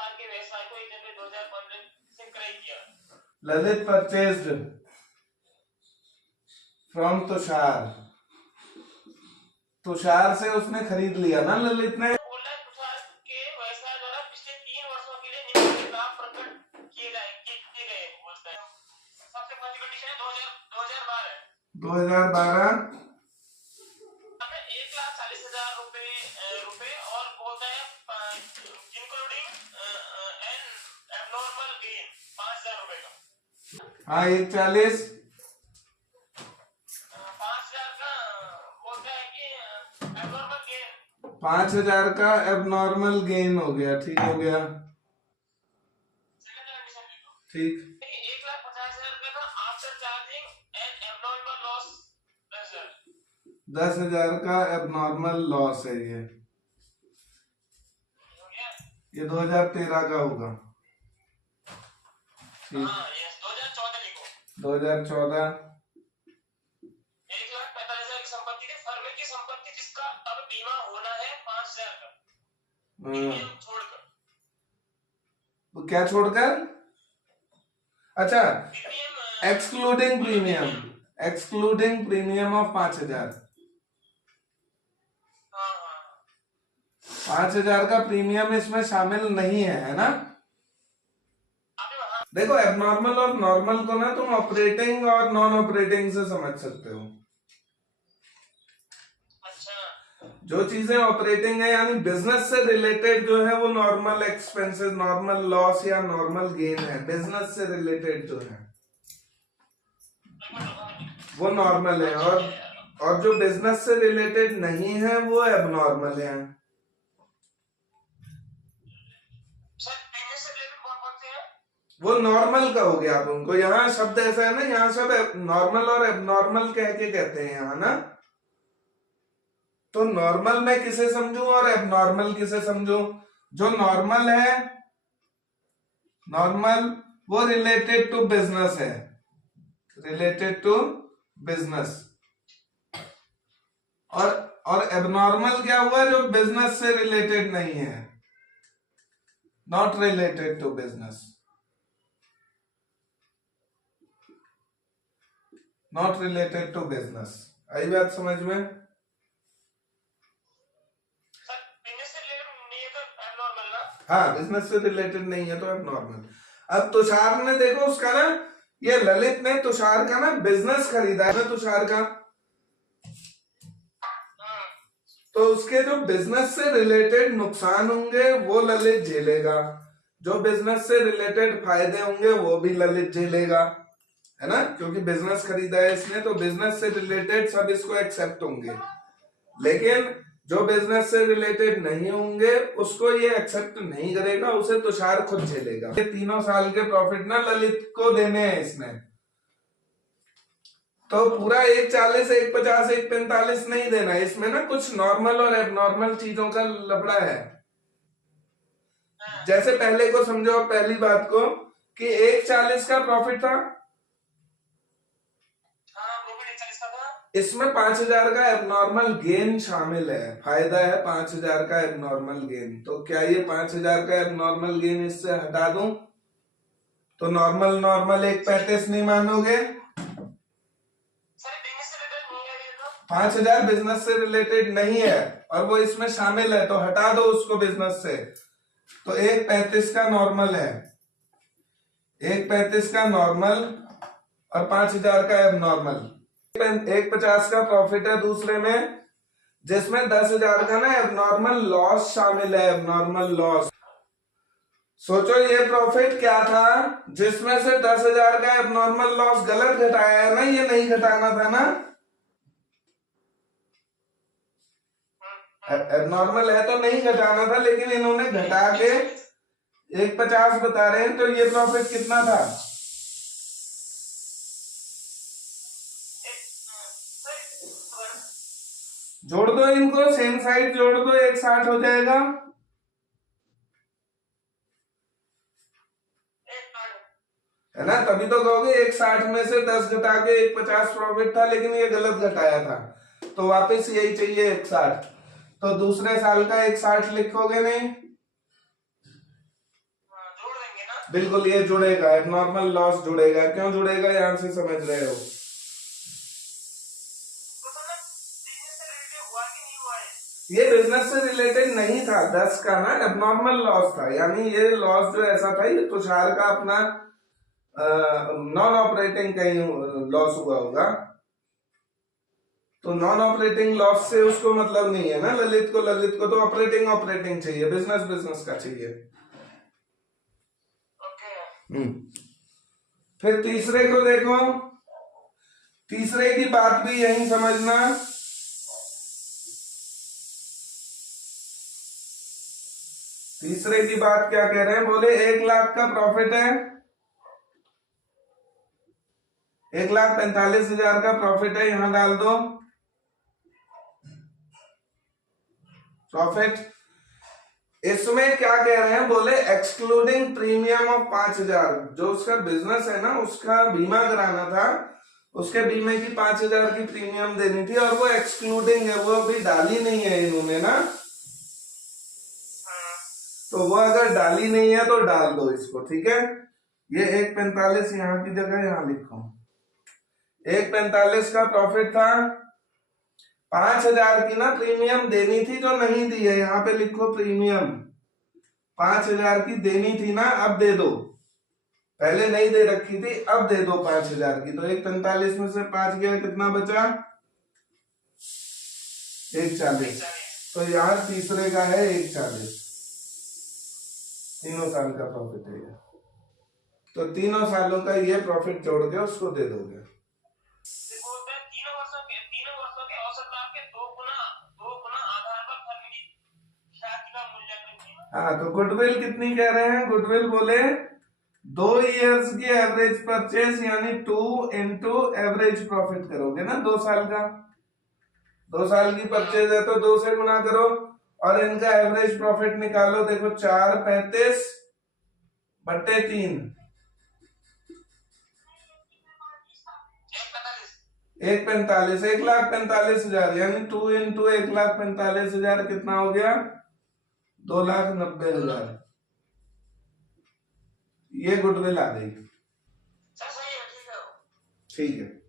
तुषार के व्यवसाय को 1 जनवरी 2015 से क्रय किया। ललित परचेज्ड फ्रॉम तुषार, तुषार से उसने खरीद लिया ना ललित ने। बोला तुषार के व्यवसाय द्वारा पिछले 3 वर्षों के लिए निम्न के लाभ प्रकट किए गए बोलता है। सबसे पहली कंडीशन है 2012 1,40,000 रुपए और बोलता है इंक्लूडिंग एन एबनॉर्मल गेन 5,000 रुपए का। हाँ 1,40 5,000 का बोलता है कि एबनॉर्मल गेन 5,000 का एबनॉर्मल गेन हो गया। ठीक हो गया, सेकंड कंडीशन ले लो। ठीक। 1,50,000 रुपए का after charging N abnormal loss 10,000 का एबनॉर्मल लॉस है ये। हो गया। ये 2013 का होगा। ठीक। हाँ यस 2014 लिखो। 2014 1,45,000 की संपत्ति थी, फर्म की संपत्ति जिसका अब बीमा होना है 5,000 का प्रीमियम छोड़कर। वो क्या छोड़कर? अच्छा, premium excluding premium, excluding premium of 5,000। हाँ हाँ 5,000 का प्रीमियम इसमें शामिल नहीं है ना। अभी वहाँ देखो एबनॉर्मल और नॉर्मल को ना तुम ऑपरेटिंग और नॉन ऑपरेटिंग से समझ सकते हो। अच्छा जो चीजें ऑपरेटिंग है यानी बिजनेस से रिलेटेड जो है वो नॉर्मल एक्सपेंसेस, नॉर्मल लॉस या नॉर्मल गेन है। बिजनेस से रिलेटेड जो है वो नॉर्मल है, और जो बिजनेस से रिलेटेड नहीं है वो एबनॉर्मल है। सर बिजनेस से रिलेटेड कौन कौन से हैं? वो नॉर्मल का हो गया। आप उनको यहाँ शब्द ऐसा है ना, यहाँ सब नॉर्मल और एबनॉर्मल कह के कहते हैं यहाँ ना। तो नॉर्मल मैं किसे समझूं और एबनॉर्मल किसे समझूं? जो नॉर्मल है, नॉर्मल वो रिलेटेड टू बिजनेस है, रिलेटेड टू बिजनेस। और एबनॉर्मल क्या हुआ? जो बिजनेस से रिलेटेड नहीं है, not related to business, not related to business. आई बात समझ में? सर बिजनेस से रिलेटेड नहीं है तो एबनॉर्मल ना। हाँ बिजनेस से रिलेटेड नहीं है तो एबनॉर्मल। अब तुषार ने देखो उसका ना, ये ललित ने तुषार का ना बिजनेस खरीदा है ना तुषार का, तो उसके जो बिजनेस से रिलेटेड नुकसान होंगे वो ललित झेलेगा, जो बिजनेस से रिलेटेड फायदे होंगे वो भी ललित झेलेगा, है ना। क्योंकि बिजनेस खरीदा है इसने तो बिजनेस से रिलेटेड सब इसको एक्सेप्ट होंगे, लेकिन जो बिजनेस से रिलेटेड नहीं होंगे उसको ये एक्सेप्ट नहीं करेगा, उसे तुषार खुद झेलेगा। ये तीनों साल के प्रॉफिट ना ललित को देने हैं इसने, तो पूरा 1,40, 1,50, 1,45 नहीं देना है। इसमें ना कुछ नॉर्मल और एबनॉर्मल चीजों का लफड़ा है। जैसे पहले को समझो, पहली बात को कि 1,40 का प्रॉफिट था, इसमें 5,000 का एबनॉर्मल गेन शामिल है, फायदा है 5,000 का एबनॉर्मल गेन। तो क्या ये 5,000 का एबनॉर्मल गेन इससे हटा दूं तो नॉर्मल 1,35 नहीं मानोगे? 5,000 बिजनेस से रिलेटेड नहीं है और वो इसमें शामिल है, तो हटा दो उसको बिजनेस से। तो 1,35 का नॉर्मल है, 1,35 का नॉर्मल और 5,000 का एबनॉर्मल। 1,50 का प्रॉफिट है दूसरे में, जिसमें 10,000 का ना एबनॉर्मल लॉस शामिल है, एबनॉर्मल लॉस। सोचो ये प्रॉफिट क्या था जिसमें से 10,000 का एबनॉर्मल लॉस गलत घटाया है ना, ये नहीं घटाना था ना। एबनॉर्मल है तो नहीं घटाना था, लेकिन इन्होंने घटा के 1,50 बता रहे हैं, तो ये प्रॉफिट कितना था? जोड़ दो इनको, सेम साइड जोड़ दो, 1,60 हो जाएगा, है ना। तभी तो कहोगे 1,60 में से 10 घटा के 1,50 प्रॉफिट था, लेकिन ये गलत घटाया था, तो वापस यही चाहिए 1,60। तो दूसरे साल का 1,60 लिखोगे नहीं, बिल्कुल ये जुड़ेगा, एबनॉर्मल लॉस जुड़ेगा। क्यों जुड़ेगा यहाँ से समझ रहे हो? तो सर बिजनेस से रिलेटेड हुआ कि नहीं हुआ है? ये बिजनेस से रिलेटेड नहीं था 10 का ना, एबनॉर्मल लॉस था। यानी ये लॉस जो ऐसा था ये तुषार का अपना नॉन ऑपरेटिंग कहीं लॉस हुआ होगा। तो नॉन ऑपरेटिंग लॉस से उसको मतलब नहीं है ना ललित को तो ऑपरेटिंग चाहिए, बिजनेस का चाहिए। ओके। फिर तीसरे को देखो, तीसरे की बात भी यही समझना। तीसरे की बात क्या कह रहे हैं, बोले 1 लाख का प्रॉफिट है, 1,45,000 का प्रॉफिट है, यहां डाल दो प्रॉफिट। इसमें क्या कह रहे हैं, बोले एक्सक्लूडिंग प्रीमियम ऑफ 5,000, जो उसका बिजनेस है ना उसका बीमा कराना था, उसके बीमे की 5,000 की प्रीमियम देनी थी और वो एक्सक्लूडिंग है, वो अभी डाली नहीं है इन्होंने ना। तो वो अगर डाली नहीं है तो डाल दो इसको, ठीक है। ये 1,45 यहाँ की जगह यहाँ लिखो, 1,45 का प्रॉफिट था, 5,000 की ना प्रीमियम देनी थी जो नहीं दी है, यहाँ पे लिखो प्रीमियम 5,000 की देनी थी ना, अब दे दो, पहले नहीं दे रखी थी अब दे दो 5,000 की। तो 1,45 में से 5 गया, कितना बचा, 1,40। तो यहाँ तीसरे का है 1,40, तीनों साल का प्रॉफिट है ये। तो तीनों सालों का ये प्रॉफिट जोड़ के उसको दे दोगे। तीनों वर्षों के औसत लाभ के 2 गुना आधार पर फर्म की ख्याति का मूल्यांकन किया। हाँ, तो गुडविल कितनी कह रहे हैं, गुडविल बोले 2 इयर्स की एवरेज परचेज, यानी 2 इंटू एवरेज प्रॉफिट करोगे ना, 2 साल का, 2 साल की परचेज है तो 2 से गुना करो और इनका एवरेज प्रॉफिट निकालो। देखो 4,35 बट्टे 3, 1,45, 1,45,000, यानी 2 इंटू 1,45,000 कितना हो गया, 2,90,000। ये गुडविल आ गई। सही है, ठीक है। ठीक है।